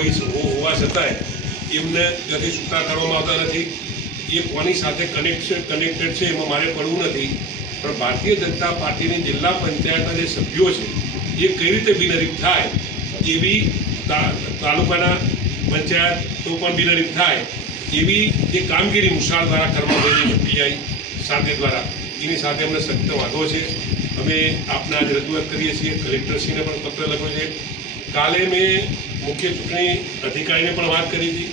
કોઈ હોવા છતાંય એમને ત્યાંથી છૂટા કરવામાં આવતા નથી. એ કોની સાથે કનેક્ટેડ છે એમાં મારે પડવું નથી, પણ ભારતીય જનતા પાર્ટીની જિલ્લા પંચાયતના જે સભ્યો છે એ કઈ રીતે બિનહરીફ થાય એવી તાલુકાના પંચાયત તો પણ બિનહરીફ થાય એવી જે કામગીરી મુશાળ દ્વારા કરવામાં આવી છે પીઆઈ સાથે દ્વારા, એની સાથે અમને સખ્ત વાંધો છે. અમે આપને આજ રજૂઆત કરીએ છીએ. કલેક્ટરશ્રીને પણ પત્ર લખ્યો છે. કાલે મેં મુખ્ય ચૂંટણી અધિકારીને પણ વાત કરી હતી.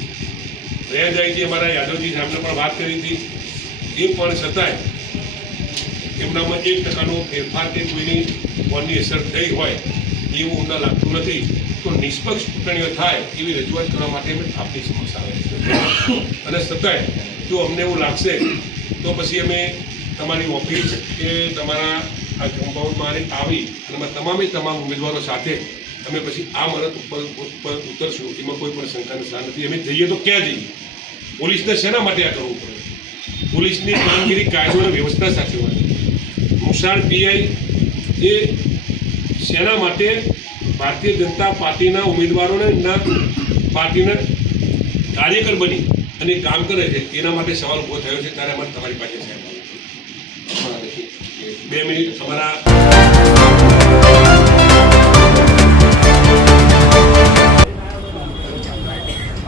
રયાજાઈજી અમારા યાદવજી સાહેબને પણ વાત કરી હતી. એ પણ છતાંય એમનામાં 1% ફેરફાર કે કોઈની ફોનની અસર થઈ હોય એવું અમને લાગતું નથી. તો નિષ્પક્ષ ચૂંટણીઓ થાય એવી રજૂઆત કરવા માટે અમે આપણી સમક્ષ આવે છે. અને છતાંય જો અમને એવું લાગશે તો પછી અમે તમારી ઓફિસ કે તમારા આ કમ્પાઉન્ડમાં આવી અને તમામ ઉમેદવારો સાથે અમે પછી આ મરદ ઉપર ઉતરશું. એમાં કોઈ પણ શંકાનો સ્થાન નથી. અમે જઈએ તો ક્યાં જઈએ? પોલીસને શેના માટે આ કરવું પડે? પોલીસની કામગીરી કાયદો અને વ્યવસ્થા સાચવવાની. મુશાળ પીઆઈ એ શેના માટે ભારતીય જનતા પાર્ટીના ઉમેદવારોને પાર્ટીના કાર્યકર બની અને કામ કરે છે એના માટે સવાલ ઊભો થયો છે. ત્યારે અમારે તમારી પાસે સાહેબ 2 મિનિટ અમારા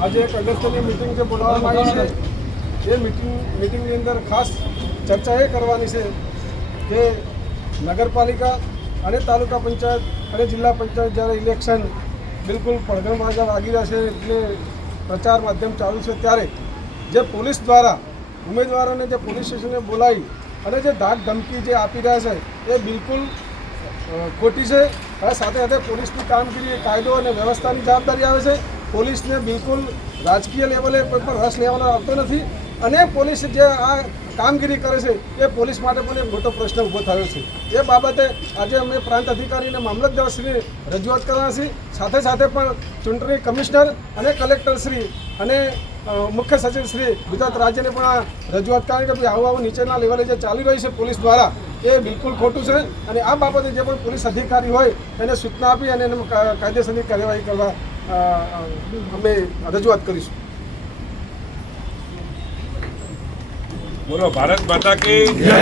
આજે એક અગત્યની મિટિંગ જે બોલાવવામાં આવી છે એ મિટિંગની અંદર ખાસ ચર્ચા એ કરવાની છે કે નગરપાલિકા અને તાલુકા પંચાયત અને જિલ્લા પંચાયત જ્યારે ઇલેક્શન બિલકુલ પડઘમ વાગી રહ્યા છે એટલે પ્રચાર માધ્યમ ચાલુ છે ત્યારે જે પોલીસ દ્વારા ઉમેદવારોને જે પોલીસ સ્ટેશને બોલાવી અને જે ધાક ધમકી જે આપી રહ્યા છે એ બિલકુલ ખોટી છે. અને સાથે સાથે પોલીસની કામગીરી કાયદો અને વ્યવસ્થાની જવાબદારી આવે છે. પોલીસને બિલકુલ રાજકીય લેવલે કોઈ પણ રસ લેવાનો આવતો નથી. અને પોલીસ જે આ કામગીરી કરે છે એ પોલીસ માટે પણ એક મોટો પ્રશ્ન ઊભો થયો છે. એ બાબતે આજે અમે પ્રાંત અધિકારી અને મામલતદારશ્રીને રજૂઆત કરવાના છીએ. સાથે સાથે પણ ચૂંટણી કમિશનર અને કલેક્ટરશ્રી અને મુખ્ય સચિવશ્રી ગુજરાત રાજ્યને પણ આ રજૂઆત કરવાની કે ભાઈ આવું નીચેના લેવલે જે ચાલી રહ્યું છે પોલીસ દ્વારા એ બિલકુલ ખોટું છે. અને આ બાબતે જે પણ પોલીસ અધિકારી હોય એને સૂચના આપી અને એને કાયદેસરની કાર્યવાહી કરવા અમે રજૂઆત કરીશું. બોલો ભારત માતા કી જય.